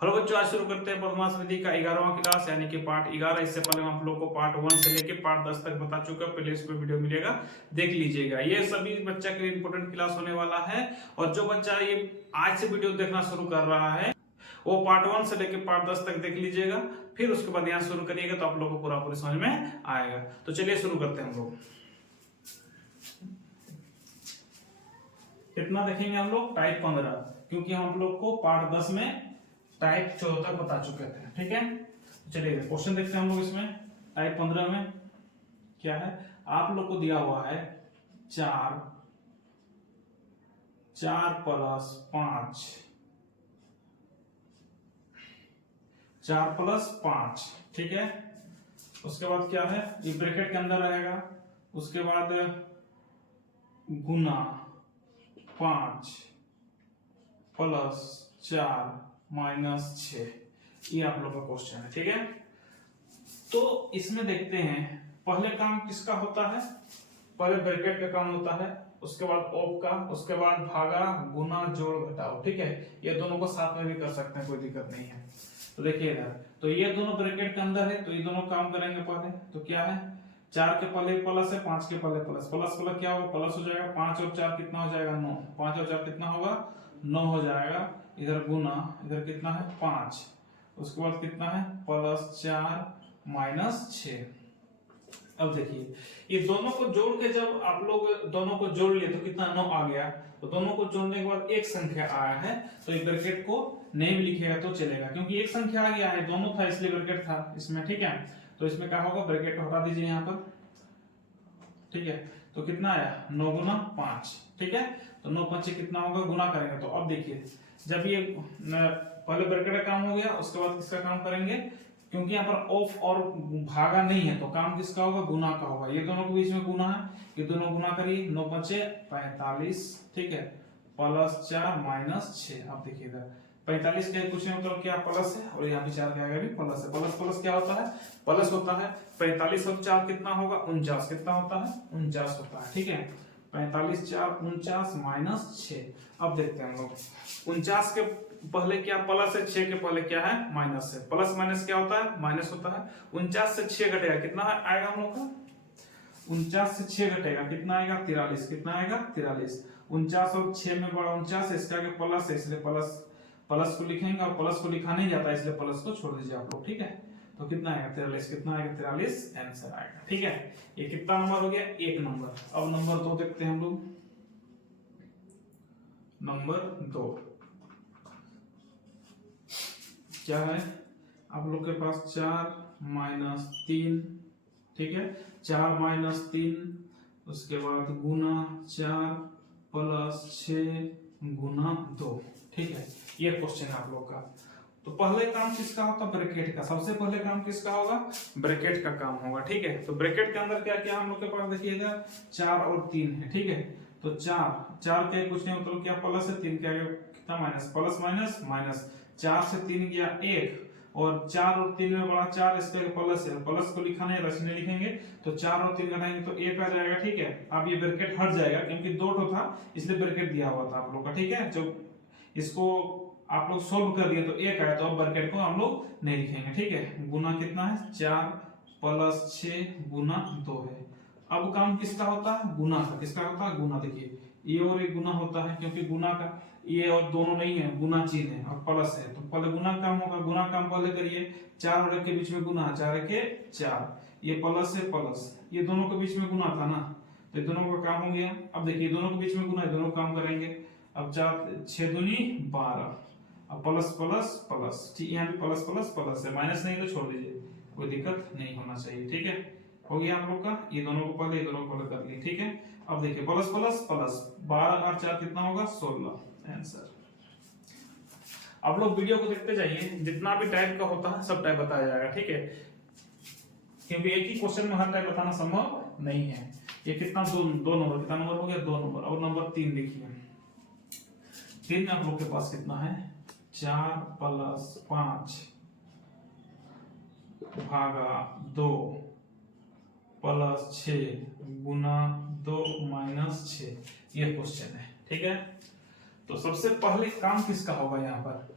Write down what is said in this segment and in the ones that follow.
Hello बच्चों, आज शुरू करते हैं बदमाश विधि का 11वां क्लास यानी कि पार्ट 11। इससे पहले मैं आप लोगों को पार्ट 1 से लेके पार्ट 10 तक बता चुका, पहले इस पे वीडियो मिलेगा, देख लीजिएगा। ये सभी बच्चा के लिए इंपॉर्टेंट क्लास होने वाला है। और जो बच्चा ये आज से वीडियो देखना शुरू कर रहा है वो पार्ट 1 से लेके पार्ट 10 तक देख लीजिएगा, फिर उसके बाद यहाँ शुरू करिएगा तो आप लोग को पूरा पूरी समझ में आएगा। तो चलिए शुरू करते हैं हम लोग। कितना देखेंगे हम लोग? टाइप 15, क्योंकि हम लोग को पार्ट 10 में टाइप 14 तक बता चुके थे। ठीक है, चलिए क्वेश्चन देखते हैं हम लोग। इसमें टाइप 15 में क्या है, आप लोग को दिया हुआ है 4 प्लस 5, 4 प्लस 5। ठीक है, उसके बाद क्या है, ये ब्रैकेट के अंदर रहेगा। उसके बाद गुना 5 प्लस 4 माइनस 6, ये आप लोग का क्वेश्चन है। ठीक है, तो इसमें देखते हैं पहले काम किसका होता है। पहले ब्रैकेट का काम होता है, उसके बाद ऑफ का, उसके बाद भागा गुना जोड़ घटाओ। ठीक है, ये दोनों को साथ में भी कर सकते हैं, कोई दिक्कत नहीं है। तो देखिए इधर, तो ये दोनों ब्रैकेट के अंदर है, तो ये दोनों काम करेंगे पहले। तो क्या है, 4 के पहले प्लस है, 5 के पहले प्लस, प्लस प्लस क्या होगा, प्लस हो जाएगा। 5 और 4 कितना हो जाएगा, 9। 5 और 4 कितना होगा, 9 हो जाएगा। इधर गुना, इधर कितना है 5, उसके बाद कितना है प्लस 4 माइनस 6। अब देखिए ये दोनों को जोड़ के जब आप लोग दोनों को जोड़ लिए तो कितना 9 आ गया। तो दोनों को जोड़ने के बाद एक संख्या आया है, तो ये ब्रैकेट को नहीं भी लिखेगा तो चलेगा, क्योंकि एक संख्या आ गया है, दोनों था इसलिए ब्रैकेट था इसमें। ठीक है, तो इसमें क्या होगा, ब्रैकेट हटा दीजिए यहाँ पर। ठीक है, तो कितना आया 9 गुना 5। ठीक है, तो 9 5 कितना होगा, गुना करेंगे। तो अब देखिए जब ये पहले ब्रैकेट का काम हो गया, उसके बाद किसका काम करेंगे, क्योंकि यहाँ पर ऑफ और भागा नहीं है तो काम किसका होगा, गुना का होगा। ये दोनों के बीच में गुना है, ये दोनों गुना करिए। 9 5 45। ठीक है, प्लस 4 माइनस 6। अब देखिए इधर 45 के कुछ नहीं मतलब क्या प्लस है, और यहाँ पे 4 के आगे भी प्लस है। प्लस प्लस क्या होता है, प्लस होता है। 45 और 4 कितना होगा, 49। कितना होता है, 49 होता है। ठीक है, 45 4 49 माइनस 6। अब देखते हैं हम लोग, 49 के पहले क्या प्लस है, 6 के पहले क्या है माइनस है। प्लस माइनस क्या होता है, माइनस होता है। 49 से 6 घटेगा, कितना आएगा हम लोग का, 49 से 6 घटेगा, कितना आएगा 43। कितना आएगा 43। 49 और 6 में बड़ा 49 है, इसका आगे प्लस है इसलिए प्लस प्लस को लिखेंगे, और प्लस को लिखा नहीं जाता इसलिए प्लस को छोड़ दीजिए आप लोग। ठीक है, तो कितना आएगा 43। कितना आएगा 43 आंसर आएगा। ठीक है, ये कितना नंबर हो गया, 1 नंबर। अब नंबर 2 देखते हैं हम लोग। नंबर 2 क्या है, आप लोग के पास 4 माइनस 3। ठीक है, 4 माइनस 3, उसके बाद गुना 4 प्लस 6 गुना 2। ठीक है, ये क्वेश्चन है आप लोग का। तो पहले काम किसका होता है, ब्रैकेट का। सबसे पहले काम किसका होगा, ब्रैकेट का काम होगा। ठीक है, तो ब्रैकेट के अंदर क्या क्या हम लोग के पास देखिएगा 4 और 3 है। ठीक है, तो 4 के कुछ नहीं मतलब क्या प्लस है, 3 के आगे कितना माइनस, प्लस माइनस माइनस। 4 से 3 गया 1, और 4 और 3 में बड़ा 4, इसके प्लस है, प्लस को लिखा नहीं रचने लिखेंगे, तो 4 और 3 घटाएंगे तो 1 आ जाएगा। ठीक है, अब ये ब्रैकेट हट जाएगा क्योंकि 2 ठो था इसलिए ब्रैकेट दिया हुआ था आप लोग का। ठीक है, जब इसको आप लोग सोल्व कर दिए तो 1 आया, तो अब ब्रैकेट को हम लोग नहीं लिखेंगे। ठीक है, गुना कितना है 4 प्लस 6 गुना 2 है। अब काम किसका होता है, गुना का। किसका होता है, गुना। देखिए ये और एक गुना होता है, क्योंकि गुना का ये और दोनों नहीं है, गुना चीज है और प्लस है, तो पहले गुना काम होगा। गुना काम पहले करिए, 4 और 1 के बीच में गुना, 4 के 4, ये प्लस है प्लस, ये दोनों के बीच में गुना था ना, तो दोनों का काम हो गया। अब देखिए दोनों के बीच में गुना है, दोनों काम करेंगे। अब 4 6 दूनी 12, अब प्लस प्लस प्लस। ठीक, यहाँ पे प्लस प्लस प्लस है, माइनस नहीं तो छोड़ दीजिए, कोई दिक्कत नहीं होना चाहिए। ठीक है, हो गया आप लोग का, ये दोनों को पहले ये दोनों को पहले कर ली। ठीक है, अब देखिए प्लस प्लस प्लस, 12 और 4 कितना होगा 16 आंसर। आप लोग वीडियो को देखते जाइए, जितना भी टाइप का होता है सब टाइप बताया जाएगा। ठीक है, क्योंकि एक ही क्वेश्चन में हर टाइप बताना संभव नहीं है। ये कितना 2 नंबर, कितना नंबर हो गया 2 नंबर। और नंबर 3 देखिए, 3 में आप लोग के पास कितना है 4 प्लस 5 भागा 2 प्लस 6 गुना 2 माइनस 6, ये क्वेश्चन है। ठीक है, तो सबसे पहले काम किसका होगा यहाँ पर,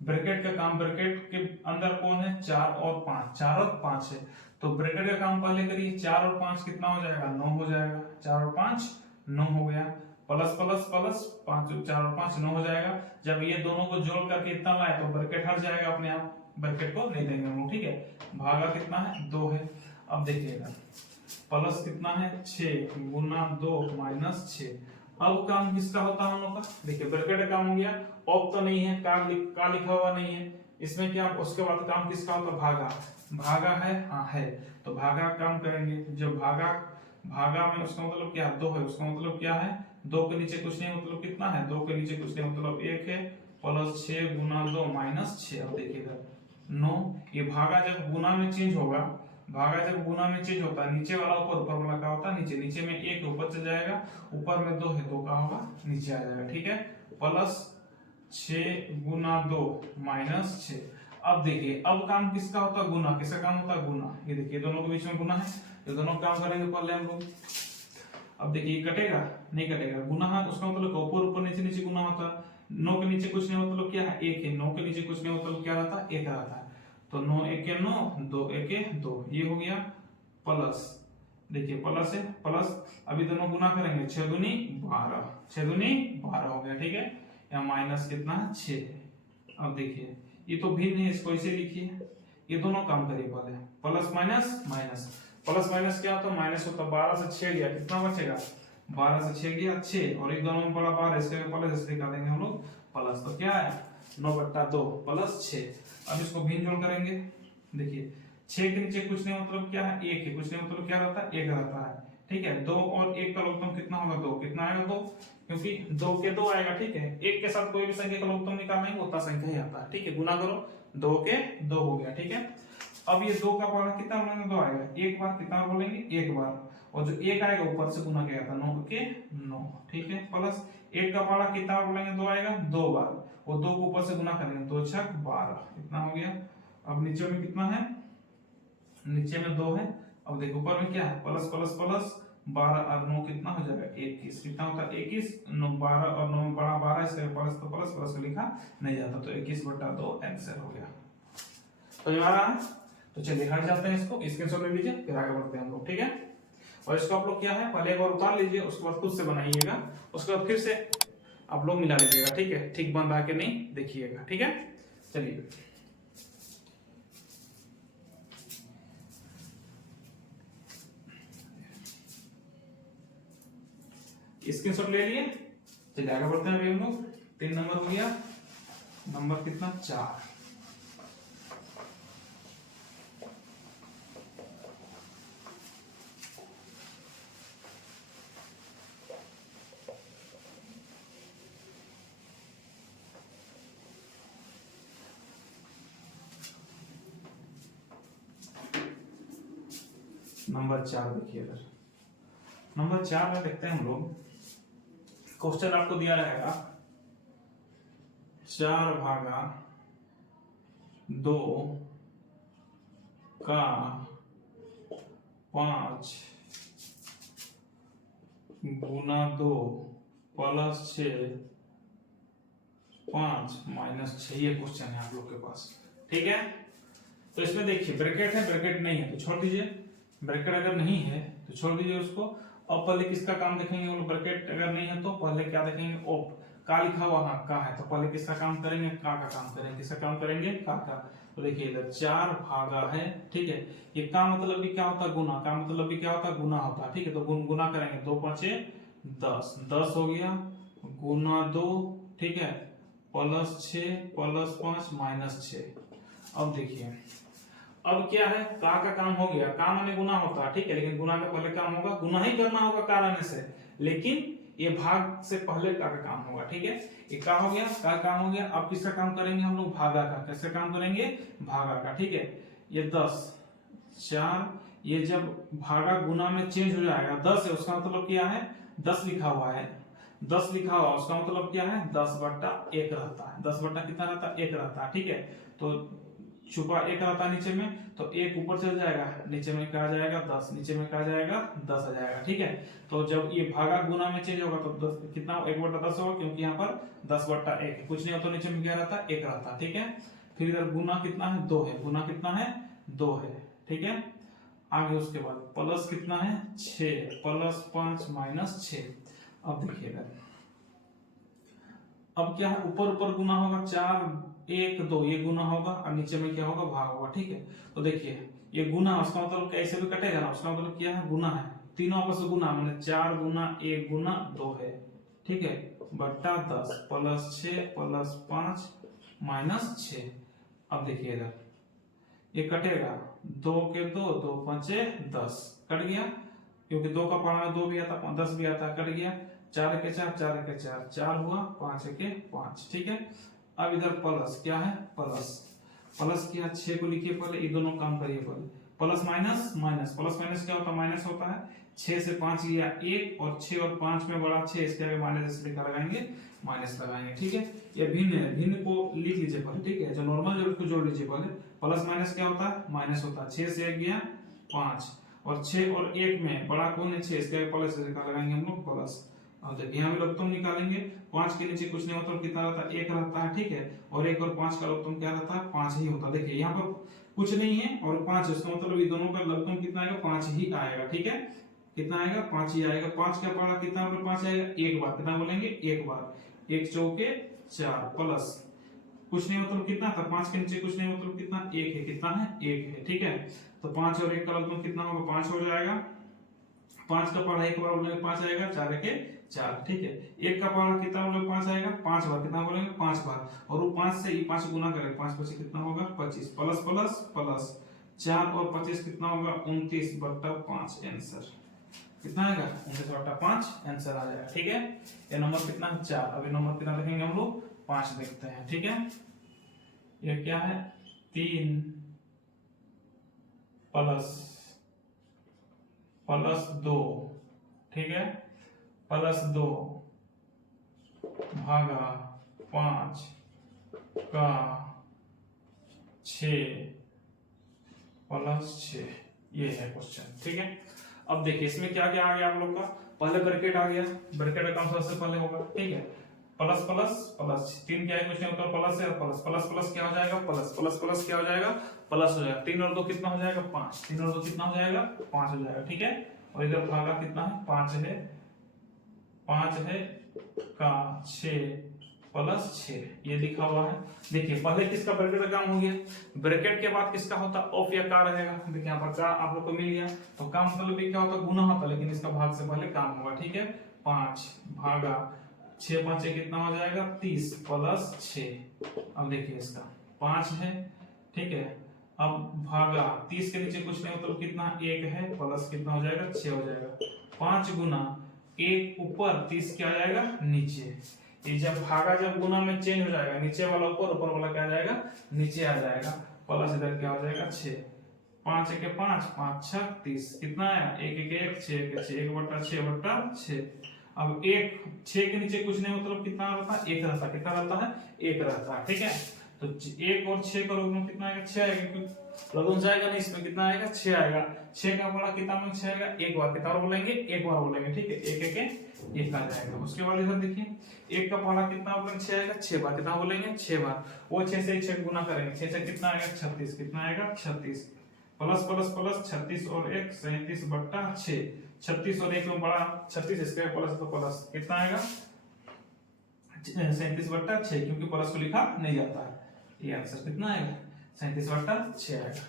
ब्रैकेट का काम, ब्रैकेट के अंदर कौन है 4 और 5, 4 और 5 है, तो ब्रैकेट का काम पहले करिए, 4 और 5 कितना हो जाएगा 9 हो जाएगा, 4 और 5 9 हो गया, प्लस प्लस प्लस 5 4 और 5 9 हो जाएगा। जब ये दोनों को जोड़ करके इतना लाए तो ब्रैकेट हट जाएगा अपने आप, ब्रैकेट को नहीं देंगे हम लोग, ठीक है। भागा कितना है 2 है। अब देखिएगा प्लस कितना है 6 गुना 2 माइनस 6। अब काम किसका होता है हम लोग का, देखिए ब्रैकेट का काम हो गया, ऑफ तो नहीं है, का लिखा हुआ नहीं है इसमें, क्या उसके बाद काम किसका होता, भागा, भागा है, हाँ है, तो भागा काम करेंगे। जो भागा, भागा में उसका मतलब क्या 2 है, उसका मतलब क्या है 2 के नीचे कुछ नहीं, मतलब कितना है 2 के नीचे कुछ नहीं, मतलब 1 है, प्लस 6 गुना 2 माइनस 6। अब देखिएगा 9, ये भागा जब गुना में चेंज होगा, भागा जब गुना में चेंज होता है, नीचे वाला ऊपर, ऊपर वाला क्या होता है नीचे, नीचे में 1 ऊपर चल जाएगा, ऊपर में 2 है 2 का होगा नीचे आ जाएगा, ठीक है। प्लस 6 गुना 2 माइनस 6। अब देखिए अब काम किसका होता है, गुना, किसका काम होता है गुना, ये देखिए दोनों के बीच में गुना है, तो दोनों काम करेंगे पहले हम लोग। अब देखिए कटेगा नहीं कटेगा, गुना है उसका मतलब ऊपर ऊपर नीचे नीचे गुना होता है, 9 के नीचे कुछ नहीं मतलब क्या है 1 है, 9 के नीचे कुछ नहीं मतलब क्या रहता है 1 रहता है, तो 9 1 9 2 1 2, ये हो गया प्लस, देखिए प्लस है प्लस, अभी दोनों गुना करेंगे 6 दूनी 12, 6 दूनी 12 हो गया, ठीक है। या माइनस कितना है 6। अब देखिए ये तो भिन्न है, इसको इसे लिखिए, ये दोनों काम करिए पहले, plus minus minus, plus minus क्या होता है माइनस होता है, 12 से 6 गया कितना बचेगा, 12 से 6 गया 6, और एक दोनों में बड़ा 12 इसके प्लस इसलिए कर देंगे हम लोग प्लस, तो क्या है 9/2 प्लस 6। अब इसको भिन्न जोड़ करेंगे, देखिए 6 के नीचे कुछ नहीं मतलब क्या है 1 है, कुछ नहीं मतलब क्या रहता है 1 रहता है, ठीक है। 2 और 1 का लघुत्तम कितना होगा 2, कितना आएगा 2, क्योंकि 2 के 2 आएगा, ठीक है। 1 के साथ कोई भी संख्या का लघुत्तम निकालना है उतना संख्या ही आता है, ठीक है। गुना करो 2 के 2 हो गया, ठीक है। अब ये 2 का पारा कितना बोलेंगे 2 आएगा, एक बार कितना बोलेंगे एक बार, और जो 1 आएगा ऊपर से गुना किया था 9 के 9, ठीक है। प्लस 1 का पारा कितना बोलेंगे 2 आएगा 2 बार, और 2 को ऊपर से गुना करेंगे 2 6 12, इतना हो गया। अब नीचे में कितना है, नीचे में 2 है, अब देखो ऊपर में क्या है प्लस प्लस प्लस 12 और 9 कितना हो जाएगा 21, कितना होता है 21, 9 12 और 9 में बड़ा 12 इसके प्लस तो प्लस प्लस को लिखा नहीं जाता, तो 21/2 आंसर हो गया। तो ये हमारा है, तो चलिए हट जाते हैं, इसको स्क्रीनशॉट ले लीजिए, फिर आगे बढ़ते हैं हम लोग, ठीक है। और इसको आप लोग क्या है पहले एक बार उतार लीजिए, उसके बाद खुद से बनाइएगा, उसके बाद फिर से आप लोग मिला लीजिएगा, ठीक है। ठीक बन रहा है कि नहीं देखिएगा, ठीक है। चलिए स्क्रीनशॉट ले लिए, चलिए आगे बढ़ते हैं। अभी हम लोग 3 नंबर हो गया, नंबर कितना 4। नंबर 4 देखिए, अगर नंबर 4 में देखते हैं हम लोग, क्वेश्चन आपको दिया रहेगा 4/2 का 5 गुना 2 प्लस 6 5 माइनस 6, ये क्वेश्चन है आप लोग के पास, ठीक है। तो इसमें देखिए ब्रैकेट है, ब्रैकेट नहीं है तो छोड़ दीजिए, ब्रैकेट अगर नहीं है तो छोड़ दीजिए उसको। अब पहले किसका काम देखेंगे, वो ब्रैकेट अगर नहीं है तो पहले क्या देखेंगे, ओप का लिखा हुआ हाँ का है, तो पहले किसका काम करेंगे का काम करेंगे, किसका काम करेंगे का। तो देखिए इधर 4 भागा है, ठीक है। ये का मतलब भी क्या होता है गुना, का मतलब भी क्या होता है गुना होता है, ठीक है। तो गुना करेंगे 2 5 10, 10 हो गया गुना 2, ठीक है, प्लस 6 प्लस 5 माइनस 6। अब देखिए अब क्या है का काम हो गया, का माने गुना होता है, ठीक है। लेकिन गुना का पहले काम होगा, गुना ही करना होगा का आने से, लेकिन ये भाग से पहले का काम होगा, ठीक है। ये का हो गया, का काम हो गया। अब किसका काम करेंगे हम लोग, भागा का। कैसे काम करेंगे, भागा का, ठीक है। ये 10 4, ये जब भागा गुना में चेंज हो जाएगा 10 है, उसका मतलब क्या है 10 लिखा हुआ है, 10 लिखा हुआ उसका मतलब क्या है 10/1 रहता है, 10 बट्टा कितना रहता है 1 रहता है, ठीक है। तो छुपा एक रहता है नीचे में, तो एक ऊपर चल जाएगा, नीचे में क्या आ जाएगा 10, नीचे में क्या आ जाएगा 10 आ जाएगा। ठीक है, तो जब ये भागा गुना में चेंज होगा तो 10 कितना 1/10 होगा, क्योंकि यहाँ पर 10/1 कुछ नहीं होता, नीचे में क्या रहता है 1 रहता है। ठीक है, फिर इधर गुना कितना है 2 है, गुना कितना है 2 है। ठीक है, आगे उसके बाद प्लस कितना है 6, प्लस 5 माइनस 6। अब देखिएगा, अब क्या है ऊपर ऊपर गुना होगा 4 1 2, ये गुना होगा और नीचे में क्या होगा भाग होगा। ठीक है, तो देखिए ये गुना, उसका मतलब कैसे भी कटेगा ना, उसका मतलब क्या है गुना है, तीनों आपस में गुना, मैंने 4 गुना 1 गुना 2 है। ठीक है, बट्टा 10 प्लस 6 प्लस 5 माइनस 6। अब देखिए इधर ये कटेगा, 2 के 2 2 5 10 कट गया, क्योंकि 2 का पढ़ा में 2 भी आता 10 भी आता, कट गया। 4 के 4 4 के 4 4 हुआ, 5 के 5। ठीक है, अब इधर प्लस क्या है प्लस, प्लस किया 6 को लिखिए पहले, ये दोनों काम करिए पहले, plus minus minus, plus minus क्या होता है माइनस होता है। 6 से 5 लिया 1, और 6 और 5 में बड़ा 6, इसके आगे माइनस इसलिए क्या लगाएंगे माइनस लगाएंगे। ठीक है, ये भिन्न है, भिन्न को लिख लीजिए पहले। ठीक है, जो नॉर्मल जो उसको जोड़ लीजिए पहले। प्लस माइनस क्या होता है माइनस होता है, 6 से 1 गया 5, और 6 और 1 में बड़ा कौन है 6, इसके आगे प्लस लगाएंगे हम लोग प्लस। अब देखिए यहाँ भी लघुत्तम निकालेंगे, 5 के नीचे कुछ नहीं होता तो कितना रहता है 1 रहता है। ठीक है, और 1 और 5 का लघुत्तम क्या रहता है 5 ही होता है। देखिए यहाँ पर कुछ नहीं है और 5 है, इसका मतलब ये दोनों का लघुत्तम कितना आएगा 5 ही आएगा। ठीक है, कितना आएगा 5 ही आएगा। 5 का पढ़ा कितना मतलब 5 आएगा एक बार, कितना बोलेंगे एक बार, 1 चौके 4 प्लस कुछ नहीं मतलब कितना था 5 के नीचे कुछ नहीं मतलब कितना 1 है, कितना है 1 है। ठीक है, तो 5 और 1 का लघुत्तम कितना होगा 5 हो जाएगा। 5 का पढ़ा एक बार बोलेंगे 5 आएगा, 4 के 4। ठीक है, 1 का पढ़ा कितना बोलेंगे 5 आएगा 5 बार, कितना बोलेंगे 5 बार, और वो 5 से ये 5 गुना करेंगे, 5 5 कितना होगा 25, प्लस प्लस प्लस 4 और 25 कितना होगा 29/5। आंसर कितना आएगा 29/5 आंसर आ जाएगा। ठीक है, ये नंबर कितना है 4। अभी नंबर कितना देखेंगे हम लोग 5 देखते हैं। ठीक है, ये क्या है 3 प्लस 2। ठीक है, प्लस 2 भागा 5 का 6 प्लस 6, ये है क्वेश्चन। ठीक है, अब देखिए इसमें क्या क्या आ गया आप लोग का, पहले ब्रैकेट आ गया, ब्रैकेट का काम सबसे पहले होगा। ठीक है, प्लस प्लस प्लस 3 क्या है कुछ नहीं होता प्लस है, प्लस प्लस प्लस क्या हो जाएगा प्लस, प्लस प्लस क्या हो जाएगा प्लस हो जाएगा। 3 और 2 कितना हो जाएगा 5, 3 और 2 कितना हो जाएगा 5 हो जाएगा। ठीक है, और इधर भागा कितना है 5 है, 5 है का 6 प्लस 6, ये लिखा हुआ है। देखिए पहले किसका ब्रैकेट का काम हो गया, ब्रैकेट के बाद किसका होता ऑफ या का रहेगा। देखिए यहाँ पर का आप लोग को मिल गया, तो का मतलब क्या होता गुना होता, लेकिन इसका भाग से पहले काम होगा। ठीक है, 5 भागा 6 5 कितना हो जाएगा 30 प्लस 6। अब देखिए इसका 5 है। ठीक है, अब भागा 30 के नीचे कुछ नहीं होता तो कितना 1 है, प्लस कितना हो जाएगा 6 हो जाएगा। 5 गुना 1 ऊपर 30 क्या आ जाएगा नीचे। ये जब भागा जब गुना में चेंज हो जाएगा, नीचे वाला ऊपर ऊपर वाला क्या आ जाएगा नीचे आ जाएगा, प्लस इधर क्या हो जाएगा 6। 5 1 5 5 6 30 कितना आया 1 1 1 6 1 6 1/6/6। अब 1 6 के नीचे कुछ नहीं मतलब कितना रहता है 1 रहता, कितना रहता है 1 रहता है। ठीक है, तो 1 और 6 का लघुगणक कितना आएगा 6 आएगा, क्योंकि लघुगणक जाएगा नहीं इसमें, कितना आएगा 6 आएगा। 6 का बड़ा कितना में 6 आएगा एक बार, कितना बोलेंगे एक बार बोलेंगे। ठीक है, 1 1 1 आ जाएगा। उसके बाद इधर देखिए 1 का पढ़ा कितना बोलेंगे 6 आएगा, 6 बार कितना बोलेंगे 6 बार, वो 6 से 6 गुना करेंगे, 6 से कितना आएगा 36, कितना आएगा 36 प्लस प्लस प्लस 36 और 1 37/6। 36 और 1 में बड़ा 36, इसके प्लस तो प्लस कितना आएगा 37/6, क्योंकि प्लस को लिखा नहीं जाता है। ये आंसर कितना आएगा 37/6 आएगा।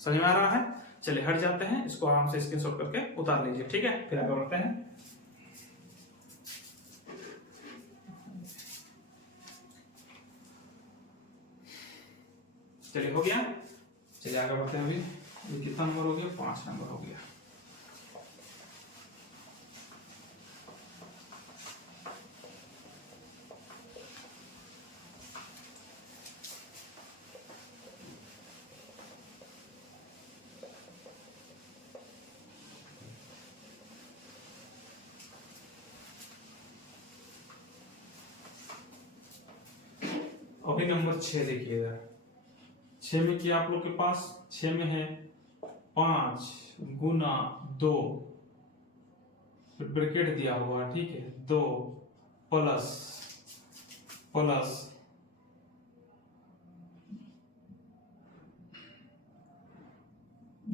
समझ में आ रहा है? चलिए हट जाते हैं, इसको आराम से स्क्रीनशॉट करके उतार लीजिए। ठीक है, फिर आगे बढ़ते हैं। चलिए हो गया, चलिए आगे बढ़ते हैं। अभी ये कितना नंबर हो गया 5 नंबर हो गया। अभी नंबर 6 देखिएगा, 6 में क्या आप लोग के पास, 6 में है 5 गुना 2, फिर ब्रैकेट दिया हुआ, ठीक है, 2 प्लस प्लस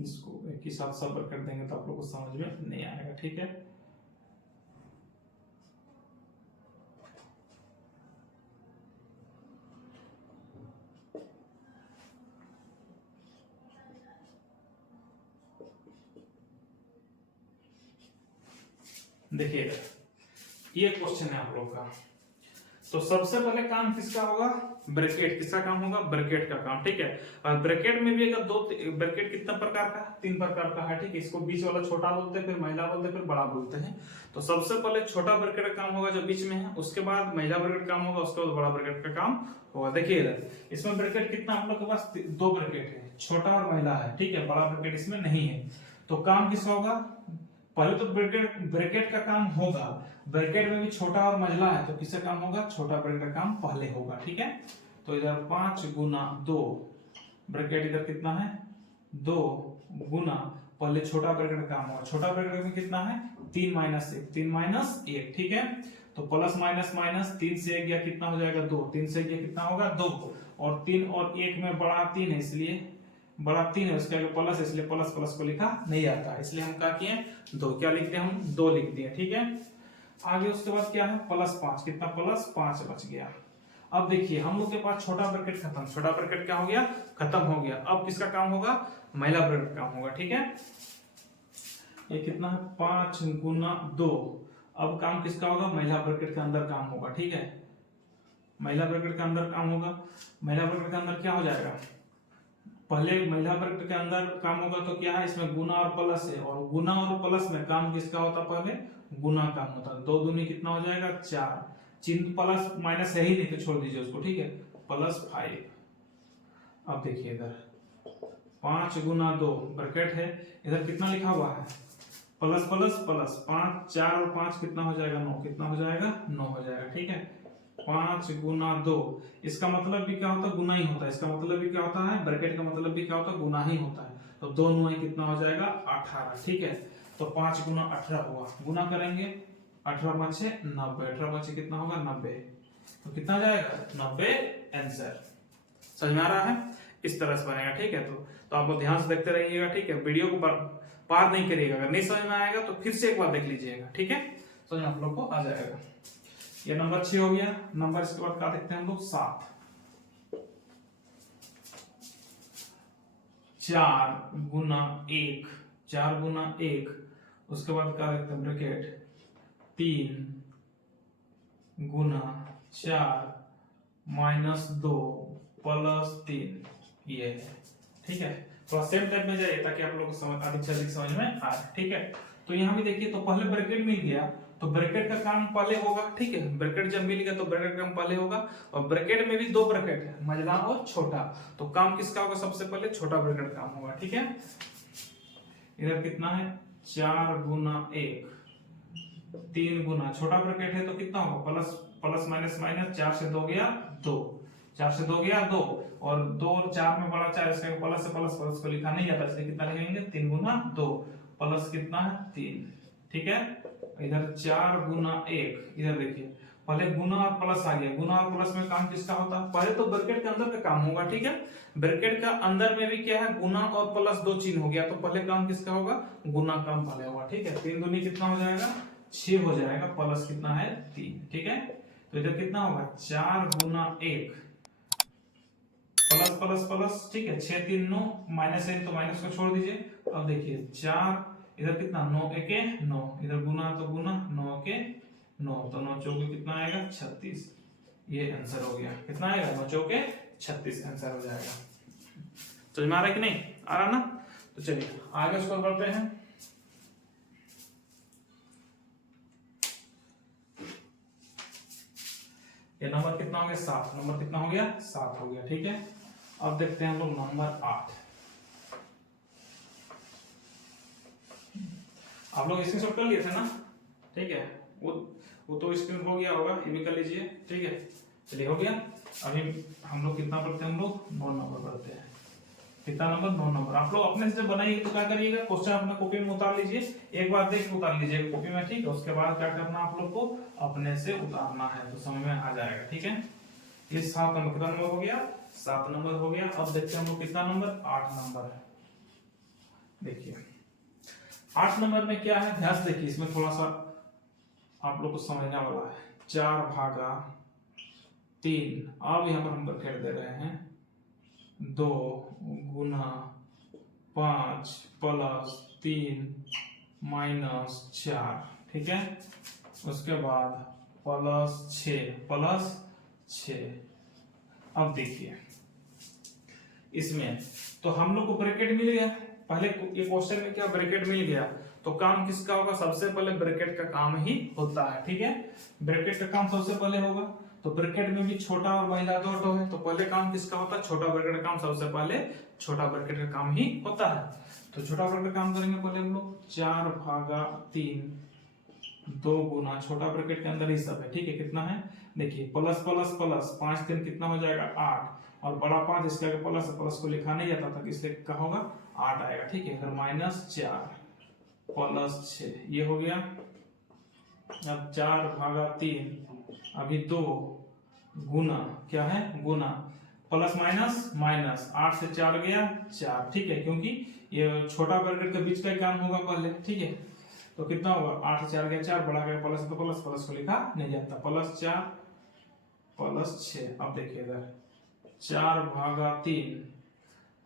इसको एक ही साथ सब कर देंगे तो आप लोग को समझ में नहीं आएगा, ठीक है। देखिएगा ये क्वेश्चन है आप लोग का। तो सबसे पहले काम किसका होगा, ब्रैकेट। किसका काम होगा, ब्रैकेट का काम, ठीक है। और ब्रैकेट में भी अगर दो ब्रैकेट कितना प्रकार का, 3 प्रकार का है, ठीक है। इसको बीच वाला छोटा बोलते हैं, फिर महिला बोलते हैं, फिर बड़ा बोलते हैं। तो सबसे पहले छोटा ब्रैकेट का काम होगा जो बीच में है, उसके बाद महिला ब्रैकेट काम होगा, उसके बाद बड़ा ब्रैकेट का काम होगा। देखिए इधर इसमें ब्रैकेट कितना आप लोग के पास, 2 ब्रैकेट है, छोटा और महिला है, ठीक है। बड़ा ब्रैकेट इसमें नहीं है। तो काम किसका होगा, पहले तो ब्रैकेट का काम होगा। ब्रैकेट में भी छोटा और महिला है तो किसका काम होगा, छोटा ब्रैकेट का काम पहले होगा, ठीक है। तो इधर 5 गुना 2, ब्रैकेट इधर कितना है 2 गुना, पहले छोटा ब्रैकेट का काम होगा। छोटा ब्रैकेट में कितना है 3 माइनस 1, 3 माइनस 1, ठीक है। तो प्लस माइनस माइनस, 3 से 1 गया कितना हो जाएगा 2, 3 से 1 गया कितना होगा 2, और 3 और 1 में बड़ा 3 है, इसलिए बड़ा 3 है, उसके आगे प्लस, इसलिए प्लस प्लस को लिखा नहीं आता, इसलिए हम क्या किए 2, क्या लिखते हैं हम 2 लिख दिए, ठीक है। आगे उसके बाद क्या है प्लस 5, कितना प्लस 5 बच गया। अब देखिए हम लोग के पास छोटा ब्रैकेट खत्म, छोटा ब्रैकेट क्या हो गया, खत्म हो गया। अब किसका काम होगा, महिला ब्रैकेट काम होगा, ठीक है। ये कितना है 5 गुना 2, अब काम किसका होगा, महिला ब्रैकेट के अंदर काम होगा, ठीक है। महिला ब्रैकेट के अंदर काम होगा। महिला ब्रैकेट के अंदर क्या हो जाएगा, पहले महिला ब्रैकेट के अंदर काम होगा तो क्या है, इसमें गुना और प्लस है, और गुना और प्लस में काम किसका होता, पहले गुना काम होता है। 2 दूनी कितना हो जाएगा 4, चिन्ह प्लस माइनस है ही नहीं तो छोड़ दीजिए उसको, ठीक है, प्लस 5। अब देखिए इधर 5 गुना 2 ब्रैकेट है, इधर कितना लिखा हुआ है प्लस प्लस प्लस, 5 4 और 5 कितना हो जाएगा 9, कितना हो जाएगा 9 हो जाएगा, ठीक है। 5 गुना 2, इसका मतलब भी क्या होता है, गुना ही होता है। इसका मतलब भी क्या होता है, ब्रैकेट का मतलब भी क्या होता है, गुना ही होता है। तो 2 9 कितना हो जाएगा 18, ठीक है। तो 5 गुना 18 हुआ, गुना करेंगे 18 बचे 90, 18 बचे कितना होगा 90, तो कितना जाएगा 90 आंसर। समझ में आ रहा है, इस तरह से बनेगा, ठीक है। तो आप लोग ध्यान से देखते रहिएगा, ठीक है। वीडियो को पार नहीं करिएगा, अगर नहीं समझ में आएगा तो फिर से एक बार देख लीजिएगा, ठीक है। समझ आप लोग को आ जाएगा। ये नंबर 6 हो गया। नंबर इसके बाद क्या देखते हैं हम लोग 7, 4 गुना 1, 4 गुना 1, उसके बाद क्या देखते हैं ब्रैकेट 3 गुना 4 माइनस 2 प्लस 3, ये है, ठीक है। थोड़ा सेम टाइप में जाइए ताकि आप लोगों को समझ अधिक से अधिक समझ में आए, ठीक है। तो यहाँ भी देखिए, तो पहले ब्रैकेट मिल गया तो ब्रैकेट का काम पहले होगा, ठीक है। ब्रैकेट जब मिल गया तो ब्रैकेट का काम पहले होगा, और ब्रैकेट में भी 2 ब्रैकेट है, महिला और छोटा, तो काम किसका होगा, सबसे पहले छोटा ब्रैकेट काम होगा, ठीक है। इधर कितना है 4 गुना 1, 3 गुना, छोटा ब्रैकेट है तो कितना होगा प्लस प्लस माइनस माइनस, 4 से 2 गया 2, 4 से 2 गया 2, और 2 और 4 में बड़ा 4, इसका प्लस से प्लस प्लस को लिखा नहीं आता, इसलिए कितना लिखेंगे 3 गुना 2 प्लस कितना है 3, ठीक है। इधर 4 गुना 1, इधर देखिए पहले गुना और प्लस आ गया, गुना और प्लस में काम किसका होता है, पहले तो ब्रैकेट के अंदर का काम होगा, ठीक है। ब्रैकेट का अंदर में भी क्या है, गुना और प्लस 2 चिन्ह हो गया, तो पहले काम किसका होगा, गुना काम पहले होगा, ठीक है। 3 दूनी कितना हो जाएगा 6 हो जाएगा, प्लस कितना है 3, ठीक है। तो इधर कितना होगा 4 गुना 1 प्लस प्लस प्लस, ठीक है, 6 3 9, माइनस है तो माइनस को छोड़ दीजिए। अब देखिए 4, इधर कितना 9 एके 9, इधर गुना तो गुना 9 के 9, तो 9 चौके कितना आएगा 36, ये आंसर हो गया। कितना आएगा 9 चौके 36 आंसर हो जाएगा। समझ में आ रहा है कि नहीं आ रहा ना। तो चलिए आगे उसको बढ़ते हैं। ये नंबर कितना हो गया 7, नंबर कितना हो गया 7 हो गया, ठीक है। अब देखते हैं हम लोग नंबर 8। आप लोग स्क्रीनशॉट कर लिए थे ना, ठीक है। वो तो स्क्रीन हो गया होगा, ये भी कर लीजिए, ठीक है। चलिए हो गया। अभी हम लोग कितना पढ़ते हैं, हम लोग 9 नंबर पढ़ते हैं। कितना नंबर, 9 नंबर। आप लोग अपने से बनाइए तो क्या करिएगा, क्वेश्चन अपने कॉपी में उतार लीजिए, एक बार देख के उतार लीजिए कॉपी में, ठीक है। उसके बाद क्या करना आप लोग को, अपने से उतारना है तो समझ में आ जाएगा, ठीक है। ये 7 नंबर, कितना नंबर हो गया, 7 नंबर हो गया। अब देखते हैं हम लोग कितना नंबर, 8 नंबर है। देखिए 8 नंबर में क्या है, ध्यान से देखिए, इसमें थोड़ा सा आप लोग को समझने वाला है। 4 भागा 3, अब यहाँ पर हम ब्रैकेट दे रहे हैं 2 गुना 5 प्लस 3 माइनस 4, ठीक है। उसके बाद प्लस 6। अब देखिए इसमें तो हम लोग को ब्रैकेट मिल गया, पहले ये क्वेश्चन में क्या ब्रैकेट मिल गया, तो काम किसका होगा, सबसे पहले ब्रैकेट का काम ही होता है, ठीक है। ब्रैकेट का काम सबसे पहले होगा, तो ब्रैकेट में भी छोटा और महिला दो है, तो पहले काम किसका होता है, छोटा ब्रैकेट का काम सबसे पहले छोटा ब्रैकेट का काम ही होता है। तो छोटा ब्रैकेट का काम करेंगे पहले हम लोग, 4 भागा 3 2 गुना, छोटा ब्रैकेट के अंदर ही सब है, ठीक है। कितना है देखिए, प्लस प्लस प्लस 5 3 कितना हो जाएगा 8, और बड़ा 5 इसके आगे प्लस, प्लस को लिखा नहीं जाता था, इसलिए क्या होगा 8 आएगा, ठीक है। फिर माइनस 4 प्लस 6, ये हो गया। अब 4 भागा 3 अभी 2 गुना, क्या है गुना, प्लस माइनस माइनस, 8 से 4 गया 4, ठीक है, क्योंकि ये छोटा ब्रैकेट के बीच का काम होगा पहले, ठीक है। तो कितना होगा, 8 से 4 गया 4, बढ़ा गया प्लस, तो प्लस प्लस को लिखा नहीं जाता, प्लस 4 प्लस 6। अब देखिए इधर 4 भागा 3,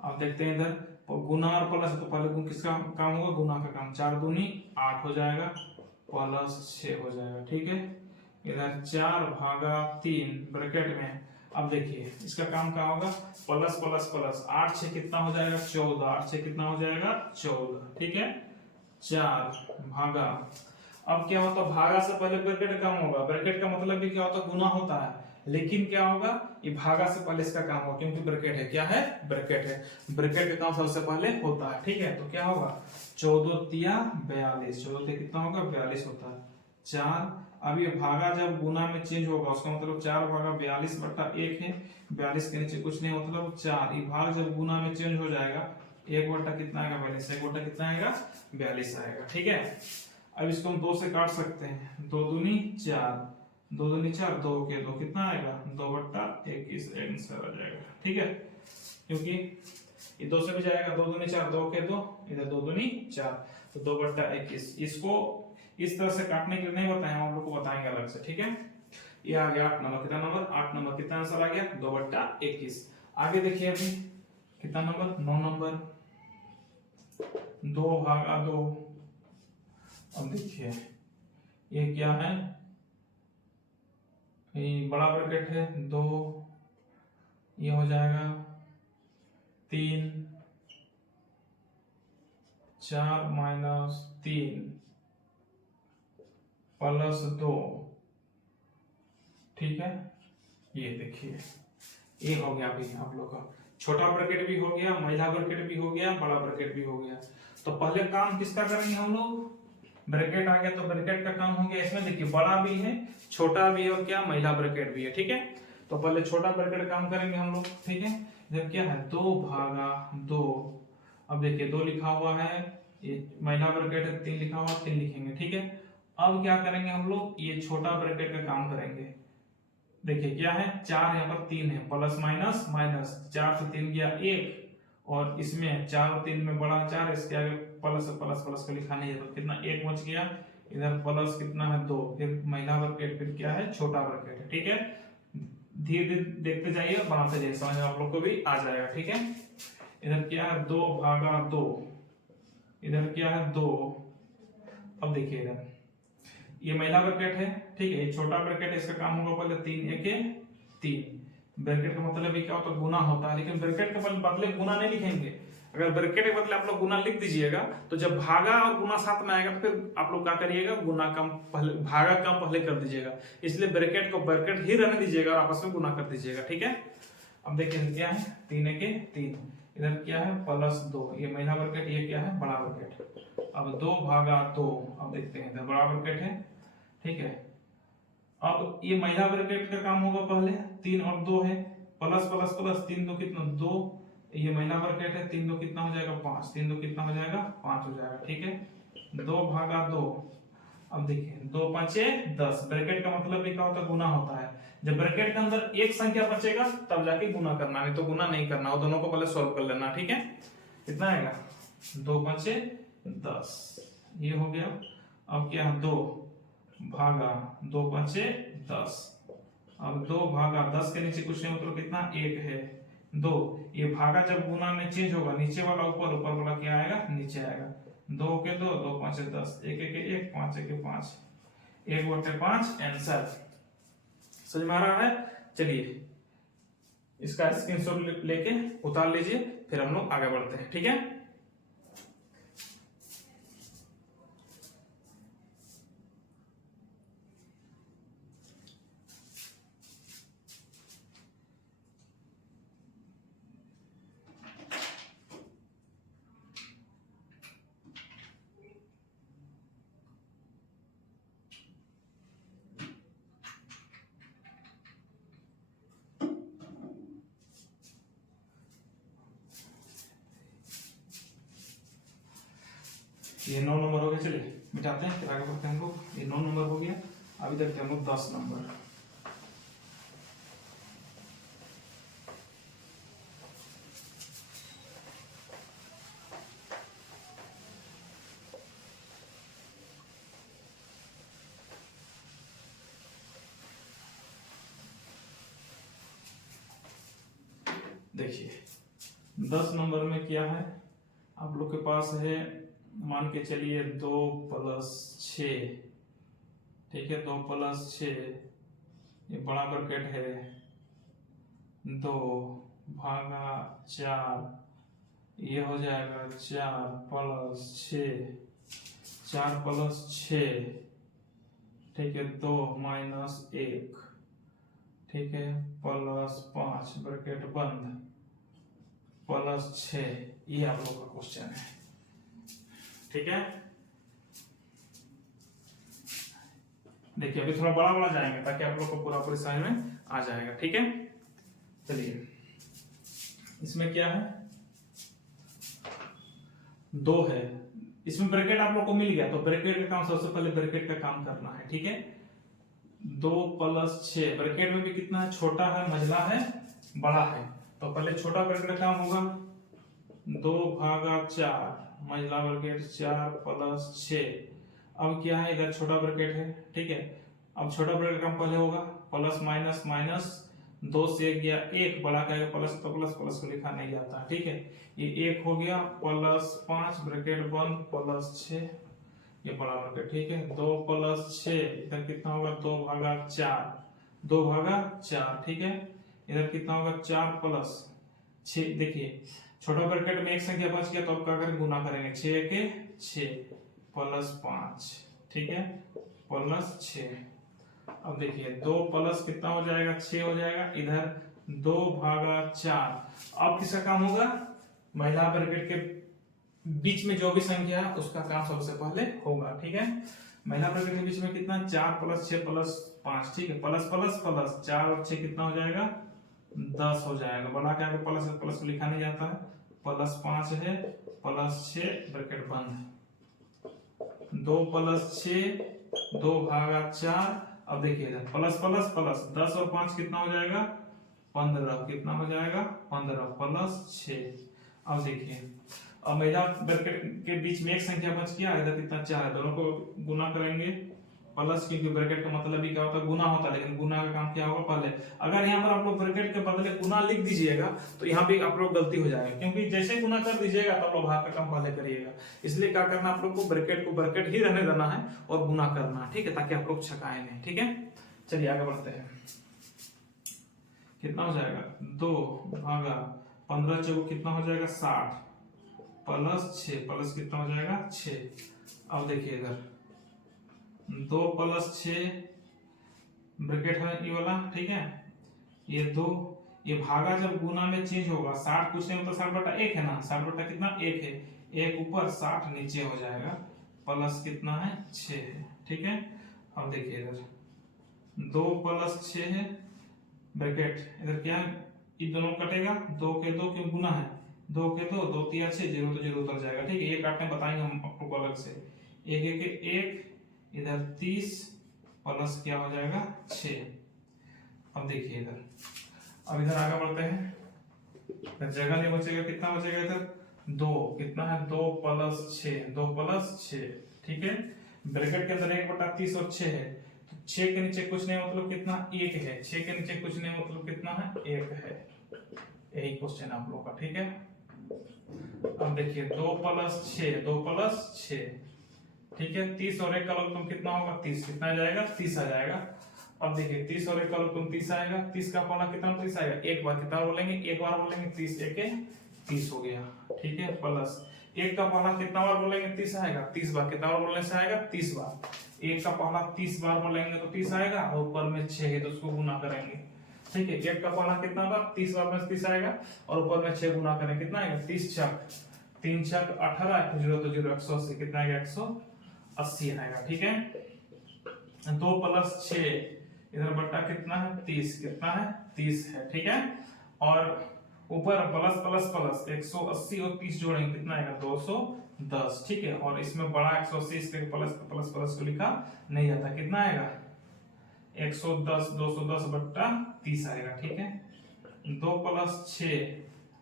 अब देखते हैं इधर गुना और प्लस, तो पहले गुण किसका काम होगा, गुना का काम, 4 दूनी 8 हो जाएगा, प्लस 6 हो जाएगा, ठीक है। इधर 4 भागा 3 ब्रैकेट में, अब देखिए इसका काम क्या होगा, प्लस प्लस प्लस, 8 6 कितना हो जाएगा 14, 8 6 कितना हो जाएगा 14, ठीक है। 4 भागा, अब क्या होता है, भागा से पहले ब्रैकेट काम होगा, ब्रैकेट का मतलब भी क्या होता है, गुना होता है, लेकिन क्या होगा, ये भागा से पहले इसका काम होगा, क्योंकि ब्रैकेट है, क्या है ब्रैकेट है, ब्रैकेट का काम सबसे पहले होता है, ठीक है। तो क्या होगा 14 तिया 42, 14 तिया कितना होगा 42 होता है, 4। अब ये भागा जब गुना में चेंज होगा, उसका मतलब 4 भागा 42 बटा 1 है, 42 के नीचे कुछ नहीं, मतलब 4, ये भाग जब गुना में चेंज हो जाएगा, 1 बटा कितना आएगा 42, 1 बटा कितना आएगा 42 आएगा, ठीक है। अब इसको हम 2 से काट सकते हैं, 2 दूनी 4, 2 दूनी 4, 2 के 2 कितना आएगा 2 बटा 21 आंसर आ जाएगा, ठीक है। क्योंकि ये 2 से भी जाएगा, 2 दूनी 4, 2 के 2, इधर 2 दूनी 4, तो 2 बटा 21। इसको इस तरह से काटने के लिए नहीं बताएं, हम लोग को बताएंगे अलग से, ठीक है। ये आ गया 8 नंबर, कितना नंबर 8 नंबर, कितना आंसर आ गया 2 बटा 21। आगे देखिए अभी कितना नंबर 9 नंबर, 2 भागा 2, अब देखिए ये क्या है, ये बड़ा ब्रैकेट है 2, ये हो जाएगा 3 4 माइनस 3 प्लस 2, ठीक है। ये देखिए ये हो गया अभी आप लोग का, छोटा ब्रैकेट भी हो गया, महिला ब्रैकेट भी हो गया, बड़ा ब्रैकेट भी हो गया। तो पहले काम किसका करेंगे हम लोग, ब्रैकेट आ गया तो ब्रैकेट का काम हो गया। इसमें देखिए बड़ा भी है छोटा भी है और क्या महिला ब्रैकेट भी है, ठीक है। तो पहले छोटा ब्रैकेट काम करेंगे हम लोग, ठीक है। इधर क्या है 2 भागा 2, अब देखिए 2 लिखा हुआ है, ये महिला ब्रैकेट है, 3 लिखा हुआ 3 लिखेंगे, ठीक है। अब क्या करेंगे हम लोग, ये छोटा ब्रैकेट का काम करेंगे। देखिए क्या है 4 यहाँ पर 3 है, प्लस माइनस माइनस, 4 से 3 गया 1, और इसमें 4 और 3 में बड़ा 4, इसके आगे प्लस प्लस प्लस को लिखा नहीं है, तो कितना 1 बच गया, इधर प्लस कितना है 2, फिर महिला ब्रैकेट, फिर क्या है छोटा ब्रैकेट है, ठीक है। धीरे धीरे देखते जाइए, बनाते जाइए, समझ आप लोग को भी आ जाएगा, ठीक है। इधर क्या है 2 भागा 2, इधर क्या है 2, अब देखिए इधर ये महिला ब्रैकेट है, ठीक है, ये छोटा ब्रैकेट है, इसका काम होगा पहले 3 1 3, ब्रैकेट का मतलब क्या होता है गुना होता है, लेकिन ब्रैकेट के बदले गुना नहीं लिखेंगे। अगर ब्रैकेट के बदले आप लोग गुना लिख दीजिएगा, तो जब भागा और गुना साथ में आएगा तो फिर आप लोग क्या करिएगा, गुना कम पहले, भागा कम पहले कर दीजिएगा, इसलिए ब्रैकेट को ब्रैकेट ही रहने दीजिएगा और आपस में गुना कर दीजिएगा, ठीक है। अब देखिए क्या है 3 1 3, इधर क्या है प्लस 2, ये महिला ब्रैकेट, ये क्या है बड़ा ब्रैकेट। अब 2 भागा 2, अब देखते हैं इधर बड़ा ब्रैकेट है, ठीक है। अब ये महिला ब्रैकेट का काम होगा, पहले 3 और 2 है, प्लस प्लस प्लस 3 2 कितना 2, ये महिला ब्रैकेट है, 3 2 कितना हो जाएगा 5, 3 2 कितना हो जाएगा 5 हो जाएगा, ठीक है 2 भागा 2। अब देखिए 2 5 10, ब्रैकेट का मतलब भी क्या होता है, गुना होता है। जब ब्रैकेट के अंदर एक संख्या बचेगा तब जाके गुना करना, नहीं तो गुना नहीं करना, वो दोनों को पहले सॉल्व कर लेना, ठीक है। कितना आएगा 2 5 10, ये हो गया। अब क्या 2 भागा 2 5 10, अब 2 भागा 10 के नीचे कुछ नहीं, मतलब कितना 1 है 2, ये भागा जब गुना में चेंज होगा, नीचे वाला ऊपर, ऊपर वाला क्या आएगा नीचे आएगा, 2 के 2 2 5 10, 1 1 1 5 1 5, 1 बटे 5 आंसर। समझ में आ रहा है? चलिए इसका स्क्रीनशॉट लेके उतार लीजिए, फिर हम लोग आगे बढ़ते हैं, ठीक है। ये 9 नंबर हो गया, चलिए मिटाते हैं फिर आगे बढ़ते हैं हम लोग। ये 9 नंबर हो गया, अभी देखते हैं हम लोग 10 नंबर। देखिए 10 नंबर में क्या है, आप लोग के पास है, मान के चलिए 2 + 6, ठीक है 2 + 6, ये बड़ा ब्रैकेट है, 2 भागा 4, ये हो जाएगा 4 + 6, 4 + 6, ठीक है 2 - 1, ठीक है +5 ब्रैकेट बंद +6, ये आप लोग का क्वेश्चन है, ठीक है। देखिए अभी थोड़ा बड़ा बड़ा जाएंगे ताकि आप लोग को पूरा पूरी समझ में आ जाएगा, ठीक है। चलिए इसमें क्या है, 2 है, इसमें ब्रैकेट आप लोग को मिल गया, तो ब्रैकेट का काम सबसे पहले ब्रैकेट का काम करना है, ठीक है। 2 + 6, ब्रैकेट में भी कितना है, छोटा है, मझला है, बड़ा है, तो पहले छोटा ब्रैकेट का काम होगा, 2 भागा 4, मझला ब्रैकेट 4 + 6, अब क्या है इधर छोटा ब्रैकेट है, ठीक है। अब छोटा ब्रैकेट का पहले होगा प्लस माइनस माइनस, 2 से गया 1, बड़ा का प्लस, तो प्लस प्लस को लिखा नहीं जाता, ठीक है। ये 1 हो गया, +5 ब्रैकेट बंद +6, ये बड़ा ब्रैकेट, ठीक है। 2 + 6, इधर कितना होगा 2 भागा 4, 2 भागा 4, ठीक है। इधर कितना होगा 4 + 6, देखिए छोटा ब्रैकेट में एक संख्या बच गया, तो अब क्या करेंगे, गुना करेंगे, 6 के 6 +5, ठीक है +6। अब देखिए 2 प्लस कितना हो जाएगा 6 हो जाएगा, इधर 2 भागा 4, अब किसका काम होगा, महिला ब्रैकेट के बीच में जो भी संख्या है उसका काम सबसे पहले होगा, ठीक है। महिला ब्रैकेट के बीच में कितना 4 + 6 + 5, ठीक है, प्लस प्लस प्लस 4 और 6 कितना हो जाएगा 10 हो जाएगा, बड़ा क्या प्लस प्लस को लिखा नहीं जाता है, +5 है +6 ब्रैकेट बंद, 2 + 6 2 भागा 4, अब देखिए प्लस प्लस प्लस 10 और 5 कितना हो जाएगा 15, कितना हो जाएगा 15 +6। अब देखिए अब महिला ब्रैकेट के बीच में एक संख्या बच गया, इधर कितना 4 है, दोनों को गुना करेंगे, प्लस क्योंकि ब्रैकेट का मतलब ही क्या होता है गुना होता है, लेकिन गुना का काम क्या होगा पहले, अगर यहाँ पर आप लोग ब्रैकेट के बदले गुना लिख दीजिएगा तो यहाँ पे आप लोग गलती हो जाएगा, क्योंकि जैसे गुना कर दीजिएगा तो आप लोग भाग का काम पहले करिएगा, इसलिए क्या करना आप लोग को ब्रैकेट ही रहने देना है और गुना करना, ठीक है, ताकि आप लोग छकाए नहीं, ठीक है। चलिए आगे बढ़ते हैं, कितना हो जाएगा 2 भागा 15 चौक कितना हो जाएगा 60 +6 प्लस कितना हो जाएगा 6। अब देखिए इधर 2 + 6 ब्रैकेट है ये वाला, ठीक है, ये 2, ये भागा जब गुना में चेंज होगा 60 कुछ नहीं, तो 60/1 है ना, 60 कितना 1 है, 1 ऊपर 60 नीचे हो जाएगा, प्लस कितना है 6 है, ठीक है। अब देखिए इधर 2 प्लस 6 है ब्रैकेट, इधर क्या है, ये दोनों कटेगा, 2 के 2 क्यों गुना है, 2 के 2, 2 तिया 6, 0 तो 0 उतर जाएगा। ठीक है, ये काटने बताएंगे हम आपको अलग से। 1 1 1, इधर 30 प्लस क्या हो जाएगा 6। अब देखिए इधर, अब इधर आगे बढ़ते हैं, जगह नहीं बचेगा, कितना बचेगा इधर 2, कितना है 2 प्लस 6, 2 प्लस 6। ठीक है, ब्रैकेट के अंदर 1/30 और 6 है, तो 6 के नीचे कुछ नहीं मतलब कितना 1 है, 6 के नीचे कुछ नहीं मतलब कितना है 1 है। यही क्वेश्चन आप लोगों का। ठीक है, अब देखिए 2 प्लस 6, 2 प्लस 6, ठीक है, 30 और 1 का लघुत्तम तुम कितना होगा 30, कितना आ जाएगा 30 आ जाएगा। अब देखिए 30 और 1 का लघुत्तम 30 आएगा, 30 का पहला कितना 30 आएगा, एक बार कितना बोलेंगे, एक बार बोलेंगे 30 1 30 हो गया। ठीक है, प्लस 1 का पहला कितना बार बोलेंगे 30 आएगा, 30 बार, कितना बार बोलने से आएगा 30 बार। 1 का पहला 30 बार बोलेंगे तो 30 आएगा, और ऊपर में 6 है तो उसको गुना करेंगे। ठीक है, 1 का पहला कितना बार 30 बार में 30 आएगा, और ऊपर में 6 गुना करेंगे, कितना आएगा 30 छक 3 छक 18, 0 तो 0, 180, कितना आएगा 180 आएगा। ठीक है, 2 प्लस 6, इधर बट्टा कितना है 30, कितना है 30 है। ठीक है, और ऊपर प्लस प्लस प्लस 180 और 30 जोड़ेंगे, कितना आएगा 210। ठीक है, और इसमें बड़ा 180, इसलिए प्लस प्लस प्लस को लिखा नहीं जाता, कितना आएगा 110, 210 बट्टा 30 आएगा। ठीक है, 2 प्लस 6,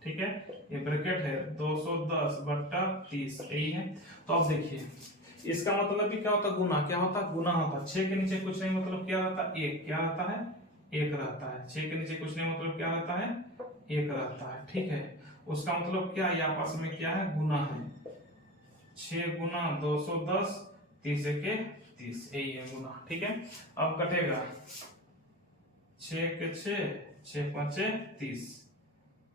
ठीक है, ये ब्रैकेट है 210 बट्टा 30, यही है। तो अब देखिए इसका मतलब भी क्या होता है, गुना, क्या होता है गुना होता है। 6 के नीचे कुछ नहीं मतलब क्या रहता है 1, क्या रहता है 1 रहता है। 6 के नीचे कुछ नहीं मतलब क्या रहता है 1 रहता है। ठीक है, उसका मतलब क्या, ये आपस में क्या है गुना है, 6 गुना 210, 30 के 30, यही है गुना। ठीक है, अब कटेगा 6 के 6, 6 5 30,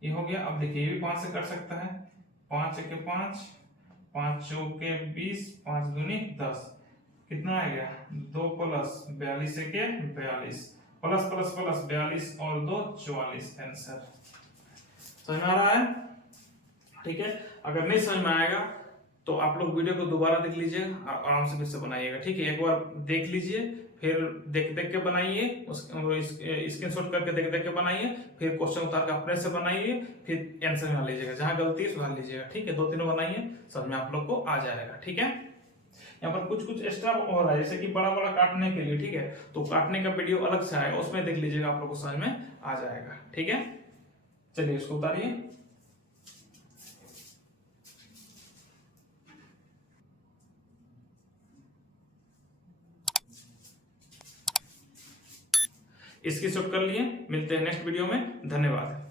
ये हो गया। अब देखिए ये भी 5 से कट सकता है, 5 के 5, 5 चौके 20, 5 दूनी 10, कितना आ गया 2 प्लस 42 के 42, प्लस प्लस प्लस 42 और 2 44, आंसर। समझ में आ रहा है? ठीक है, अगर नहीं समझ में आएगा तो आप लोग वीडियो को दोबारा देख लीजिए, आराम से फिर से बनाइएगा। ठीक है, एक बार देख लीजिए, फिर देख देख के बनाइए, स्क्रीनशॉट करके देख देख के बनाइए, फिर क्वेश्चन उतार के अपने से बनाइए, फिर आंसर बना लीजिएगा, जहां गलती है सुधार लीजिएगा। ठीक है, 2-3 बनाइए, समझ में आप लोग को आ जाएगा। ठीक है, यहाँ पर कुछ कुछ एक्स्ट्रा हो रहा है, जैसे कि बड़ा बड़ा काटने के लिए। ठीक है, तो काटने का वीडियो अलग से आएगा, उसमें देख लीजिएगा, आप लोग को समझ में आ जाएगा। ठीक है, चलिए इसको उतारिए। इसकी शॉट कर लिए, मिलते हैं नेक्स्ट वीडियो में, धन्यवाद।